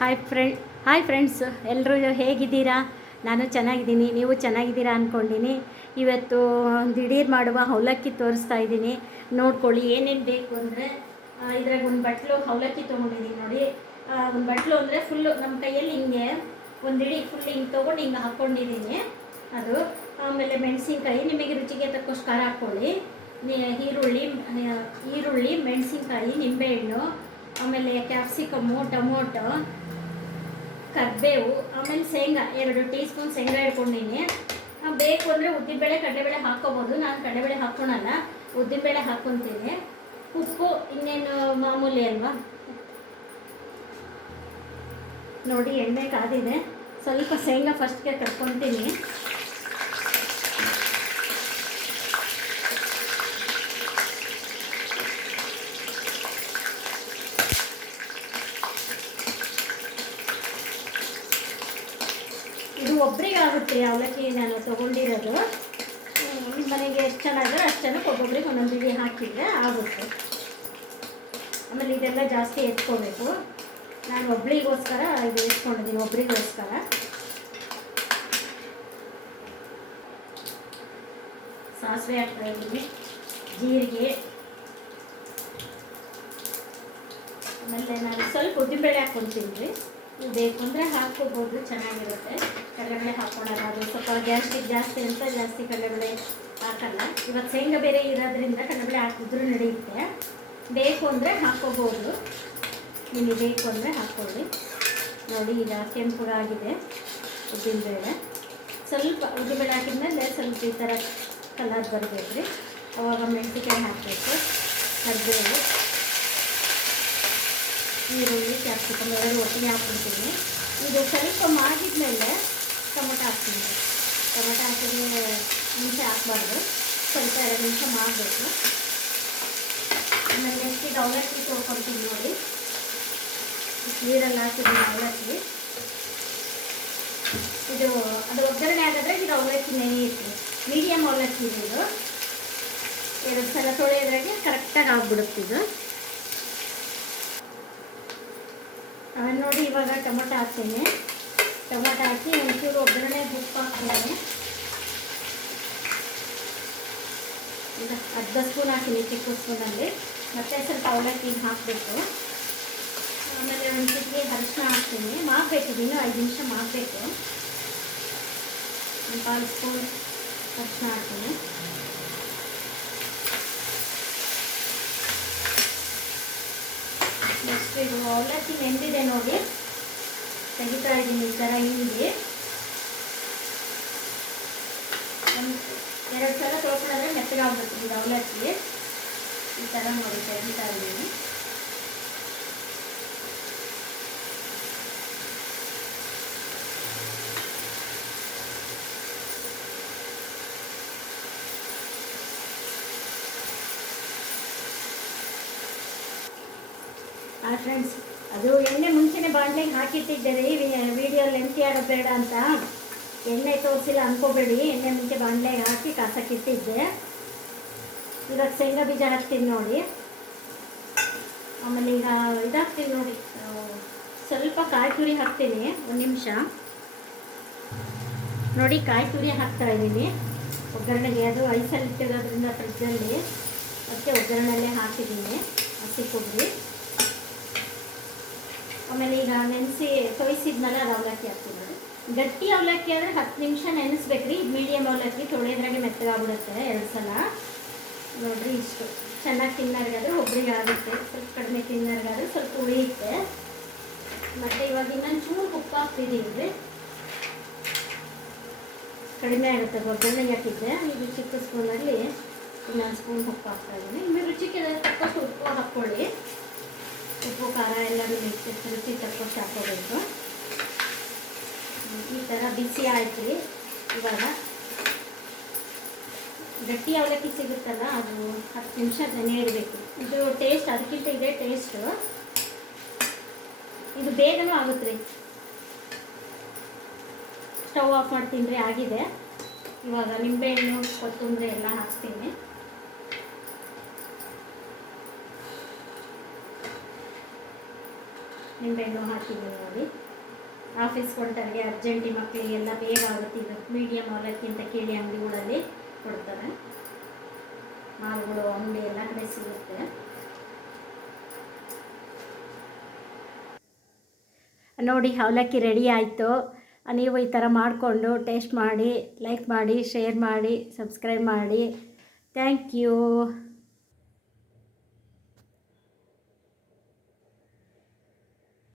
Hi friend hi friends ಎಲ್ಲರೂ ಹೇಗಿದ್ದೀರಾ? ನಾನು ಚೆನ್ನಾಗಿದ್ದೀನಿ. ನೀವು ಚೆನ್ನಾಗಿದ್ದೀರಾ ಅಂದ್ಕೊಂಡಿನಿ ಇವತ್ತು ದಿಢೀರ್ ಮಾಡುವ ಅವಲಕ್ಕಿ ತೋರಿಸ್ತಾ ಇದ್ದೀನಿ. ನೋಡ್ಕೊಳ್ಳಿ, ಏನೇನು ಬೇಕು ಅಂದರೆ ಇದ್ರಾಗ ಒಂದು ಬಟ್ಲು ಅವಲಕ್ಕಿ ತೊಗೊಂಡಿದ್ದೀನಿ ನೋಡಿ. ಒಂದು ಬಟ್ಲು ಅಂದರೆ ಫುಲ್ಲು ನಮ್ಮ ಕೈಯಲ್ಲಿ ಹಿಂಗೆ ಒಂದು ಇಡೀ ಫುಲ್ ಹಿಂಗೆ ತೊಗೊಂಡು ಹಿಂಗೆ ಹಾಕ್ಕೊಂಡಿದ್ದೀನಿ ಅದು, ಆಮೇಲೆ ಮೆಣಸಿನ್ಕಾಯಿ, ನಿಮಗೆ ರುಚಿಗೆ ತಕ್ಕೋಸ್ಕರ ಹಾಕ್ಕೊಳ್ಳಿ. ಈರುಳ್ಳಿ ಈರುಳ್ಳಿ, ಮೆಣಸಿನ್ಕಾಯಿ, ನಿಂಬೆಹಣ್ಣು, ಆಮೇಲೆ ಕ್ಯಾಪ್ಸಿಕಮ್ಮು, ಟೊಮೊಟೊ ಕರ್ಬೇವು, ಆಮೇಲೆ ಶೇಂಗಾ, ಎರಡು ಟೀ ಸ್ಪೂನ್ ಶೇಂಗಾ ಇಟ್ಕೊಂಡಿನಿ ಬೇಕು ಅಂದರೆ ಉದ್ದಿನಬೇಳೆ, ಕಡಲೆಬೇಳೆ ಹಾಕ್ಕೋಬೋದು. ನಾನು ಕಡಲೆಬೇಳೆ ಹಾಕ್ಕೊಳಲ್ಲ, ಉದ್ದಿನಬೇಳೆ ಹಾಕ್ಕೊತೀನಿ. ಉಪ್ಪು ಇನ್ನೇನು ಮಾಮೂಲಿ ಅಲ್ವಾ? ನೋಡಿ, ಎಣ್ಣೆ ಕಾದಿದೆ. ಸ್ವಲ್ಪ ಶೇಂಗಾ ಫಸ್ಟ್ಗೆ ಕಟ್ಕೊತೀನಿ ಇದು ಒಬ್ಬರಿಗೆ ಆಗುತ್ತೆ, ಅವಲಕ್ಕಿ ನಾನು ತೊಗೊಂಡಿರೋದು. ನಿಮ್ಮ ಮನೆಗೆ ಎಷ್ಟು ಚೆನ್ನಾಗಿದೆ ಅಷ್ಟು ಜನಕ್ಕೆ ಒಬ್ಬೊಬ್ರಿಗೆ ಒಂದೊಂದು ಬಿಡಿ ಹಾಕಿದರೆ ಆಗುತ್ತೆ. ಆಮೇಲೆ ಇದೆಲ್ಲ ಜಾಸ್ತಿ ಎತ್ಕೋಬೇಕು. ನಾನು ಒಬ್ಳಿಗೋಸ್ಕರ ಇದು ಎತ್ಕೊಂಡಿದ್ದೀನಿ ಒಬ್ಬರಿಗೋಸ್ಕರ ಸಾಸಿವೆ ಹಾಕ್ತಾ ಇದ್ದೀನಿ, ಜೀರಿಗೆ. ಆಮೇಲೆ ನಾನು ಸ್ವಲ್ಪ ಉದ್ದಿನಬೇಳೆ ಹಾಕ್ಕೊಂತೀನಿ ಬೇಕು ಅಂದರೆ ಹಾಕ್ಕೋಬೋದು, ಚೆನ್ನಾಗಿರುತ್ತೆ. ಕಡಲೆಬೇಳೆ ಹಾಕ್ಕೊಳಲ್ಲ ಅದು ಸ್ವಲ್ಪ ಗ್ಯಾಸ್ಟಿಕ್ ಜಾಸ್ತಿ ಅಂತ ಜಾಸ್ತಿ ಕಡಲೆಬೇಳೆ ಹಾಕಲ್ಲ. ಇವತ್ತು ಶೇಂಗಾ ಬೇರೆ ಇರೋದ್ರಿಂದ ಕಡಲೆಬೇಳೆ ಹಾಕಿದ್ರು ನಡೆಯುತ್ತೆ. ಬೇಕು ಅಂದರೆ ಹಾಕ್ಕೋಬೋದು ನಿಮಗೆ ಬೇಕು ಅಂದರೆ ಹಾಕ್ಕೊಳ್ಳಿ ನೋಡಿ, ಈಗ ಉದ್ದಿನ ಬೇಳೆ. ಸ್ವಲ್ಪ ಉದ್ದಿನಬೇಳೆ ಹಾಕಿದ್ಮೇಲೆ ಸ್ವಲ್ಪ ಈ ಥರ ಕಲರ್ ಬರಬೇಕು ರೀ ಅವಾಗ ಮೆಣಸಿನ್ಕಾಯಿ ಹಾಕಬೇಕು. ಕರಿಬೇವು, ಈರುಳ್ಳಿ ಕ್ಯಾಪ್ಸಿಕಮ್ ಎರಡು ಒಟ್ಟಿಗೆ ಹಾಕ್ಬಿಡ್ತೀನಿ. ಇದು ಸ್ವಲ್ಪ ಟೊಮೊಟೊ ಹಾಕ್ತೀನಿ ಟೊಮೊಟೊ ಹಾಕಿದ್ರೆ ಮುಂಚೆ ಹಾಕ್ಬಾರ್ದು. ಸ್ವಲ್ಪ ಎರಡು ನಿಮಿಷ ಮಾಡಬೇಕು. ಆಮೇಲೆ ನೆಕ್ಸ್ಟ್ ಈಗ ಅವಲಕ್ಕಿ ತೊಳ್ಕೊತೀನಿ ನೋಡಿ. ನೀರಲ್ಲಿ ಹಾಕಿದ್ದೀನಿ ಅವಲಕ್ಕಿ ಇದು ಅದು ಒಗ್ಗರಣೆ ಆಗಿದ್ರೆ ಇದು ಅವಲಕ್ಕಿ ನೆನೆಯುತ್ತೆ ಮೀಡಿಯಮ್ ಅವಲಕ್ಕಿ ಇದೆ ಇದು. ಎರಡು ಸಲ ತೊಳೆಯೋದ್ರಾಗೆ ಕರೆಕ್ಟಾಗಿ ಆಗ್ಬಿಡುತ್ತೆ ಇದು. ಆಮೇಲೆ ನೋಡಿ ಇವಾಗ ಟೊಮೊಟೊ ಹಾಕ್ತೀನಿ. ಟೊಮೊಟೊ ಹಾಕಿ ಒಂಚೂರು ಒಗ್ಗರಣೆ ಉಪ್ಪು ಹಾಕ್ತೀನಿ ಈಗ ಅರ್ಧ ಸ್ಪೂನ್ ಹಾಕಿನಿ ಚಿಕ್ಕ ಸ್ಪೂನಲ್ಲಿ ಮತ್ತೆ ಸ್ವಲ್ಪ ಅವಲಕ್ಕಿ ಹಾಕಬೇಕು ಆಮೇಲೆ ಒಂದು ಚಿಟಿಕೆ ಅರಿಶಿನ ಹಾಕ್ತೀನಿ ಮಾಡಬೇಕು ಇನ್ನೂ ಐದು ನಿಮಿಷ ಮಾಡಬೇಕು ಒಂದು ಕಾಲು ಸ್ಪೂನ್ ಅರಿಶಿನ ಹಾಕ್ತೀನಿ ನೆಕ್ಸ್ಟ್ ಇದು ಅವಲಕ್ಕಿ ನೆಂದಿದೆ ನೋಡಿ ತೆಗಿತಾ ಇದ್ದೀನಿ ಈ ಥರ ಹಿಂಡಿ ಒಂದು ಎರಡು ಸಲ ತೊಳ್ಕೊಂಡ್ರೆ ಮೆತ್ತಗಾಗ್ಬೇಕು ಇದು ಅವಲಕ್ಕಿ. ಈ ಥರ ನೋಡಿ ತೆಗಿತಾ ಇದ್ದೀನಿ. ಆ ಫ್ರೆಂಡ್ಸ್ ಅದು ಎಣ್ಣೆ ಮುಂಚೆನೇ ಬಾಣಲೆಗೆ ಹಾಕಿಟ್ಟಿದ್ದೆ ರೀ ವಿಡಿಯೋ ಲೆಂತಿ ಆಗೋ ಬೇಡ ಅಂತ. ಎಣ್ಣೆ ತೋರಿಸಿಲ್ಲ ಅನ್ಕೋಬೇಡಿ, ಎಣ್ಣೆ ಮುಂಚೆ ಬಾಣಲೆಗೆ ಹಾಕಿ ಕಾಸಕ್ಕಿಟ್ಟಿದ್ದೆ ಇವಾಗ ಶೇಂಗಾ ಬೀಜ ಹಾಕ್ತೀನಿ ನೋಡಿ. ಆಮೇಲೆ ಈಗ ಇದಾಗ್ತೀನಿ ನೋಡಿ ಸ್ವಲ್ಪ ಕಾಯಿ ತುರಿ ಹಾಕ್ತೀನಿ, ಒಂದು ನಿಮಿಷ. ನೋಡಿ ಕಾಯಿ ತುರಿ ಹಾಕ್ತಾ ಇದ್ದೀನಿ. ಒಗ್ಗರಣೆಗೆ ಅದು ಐಸಲ್ಲಿ ಇಟ್ಟಿರೋದ್ರಿಂದ ಫ್ರಿಜ್ಜಲ್ಲಿ. ಅದಕ್ಕೆ ಒಗ್ಗರಣೆಲ್ಲೇ ಹಾಕಿದ್ದೀನಿ, ಹಸಿ ಕೊಬ್ಬರಿ. ಆಮೇಲೆ ಈಗ ನೆನೆಸಿ ತೊಯಿಸಿದ್ಮೇಲೆ ಅದು ಅವಲಕ್ಕಿ ಹಾಕ್ತೀನಿ. ಗಟ್ಟಿ ಅವಲಕ್ಕಿ ಆದರೆ ಹತ್ತು ನಿಮಿಷ ನೆನೆಸ್ಬೇಕ್ರಿ. ಇದು ಮೀಡಿಯಮ್ ಅವಲಕ್ಕಿ ತೊಳೆದ್ರಾಗೆ ಮೆತ್ತಗಾಗ್ಬಿಡುತ್ತೆ ಎರಡು ಸಲ. ನೋಡ್ರಿ ಇಷ್ಟು. ಚೆನ್ನಾಗಿ ತಿನ್ನೋರ್ಗಾದ್ರೆ ಒಬ್ರಿಗೆ ಆಗುತ್ತೆ ಸ್ವಲ್ಪ ಕಡಿಮೆ ತಿನ್ನೋರ್ಗಾದ್ರೆ ಸ್ವಲ್ಪ ಉಳಿಯುತ್ತೆ. ಮತ್ತು ಇವಾಗ ಇನ್ನೊಂದು ಚೂರು ಉಪ್ಪು ಹಾಕ್ತಿದ್ದೀವಿ ಕಡಿಮೆ ಆಗುತ್ತೆ ಒಗ್ಗರಣೆಗೆ ಹಾಕಿದ್ದೆ ಇದು ಚಿಕ್ಕ ಸ್ಪೂನಲ್ಲಿ ಇನ್ನೊಂದು ಸ್ಪೂನ್ ಉಪ್ಪು ಹಾಕ್ತಾ ಇದ್ದೀನಿ. ನಿಮಗೆ ರುಚಿಗೆ ತಕ್ಕಷ್ಟು ಉಪ್ಪು ಹಾಕ್ಕೊಳ್ಳಿ. ಉಪ್ಪು, ಖಾರ ಎಲ್ಲರೂ ರುಚಿ ತಕ್ಕಷ್ಟು ಹಾಕೋಬೇಕು ಈ ಥರ ಬಿಸಿ ಆಯ್ತು. ರೀ ಇವಾಗ ಗಟ್ಟಿ ಅವಲಕ್ಕಿ ಸಿಗುತ್ತಲ್ಲ, ಅದು ಹತ್ತು ನಿಮಿಷ ಇಡಬೇಕು. ಇದು ಟೇಸ್ಟ್ ಅದಕ್ಕಿಂತ ಇದೆ ಟೇಸ್ಟು ಇದು ಬೇಗನೂ ಆಗುತ್ತೆ. ರೀ ಸ್ಟವ್ ಆಫ್ ಮಾಡ್ತೀನಿ ರೀ ಆಗಿದೆ. ಇವಾಗ ನಿಂಬೆಹಣ್ಣು, ಕೊತ್ತಂಬರಿ ಎಲ್ಲ ಹಾಕ್ತೀನಿ. ನಿಂಬೆಹಣ್ಣು ಹಾಕಿದ್ದೀನಿ ನೋಡಿ. ಆಫೀಸ್ ಕೊಡ್ತಾರೆ ಅರ್ಜೆಂಟಿ ಮಕ್ಕಳಿಗೆಲ್ಲ ಬೇಗ ಆಗುತ್ತೆ ಇದು ಮೀಡಿಯಮ್ ಅವಲಕ್ಕಿಂತ ಕೇಳಿ ಅಂಗಡಿಗಳಲ್ಲಿ ಕೊಡ್ತಾರೆ. ಮಾಲ್ಗಳು, ಅಂಗಡಿ ಎಲ್ಲ ಕಡೆ ಸಿಗುತ್ತೆ. ನೋಡಿ, ಅವಲಕ್ಕಿ ರೆಡಿ ಆಯಿತು. ನೀವು ಈ ಥರ ಮಾಡಿಕೊಂಡು ಟೇಸ್ಟ್ ಮಾಡಿ, ಲೈಕ್ ಮಾಡಿ, ಶೇರ್ ಮಾಡಿ, ಸಬ್ಸ್ಕ್ರೈಬ್ ಮಾಡಿ. Thank you.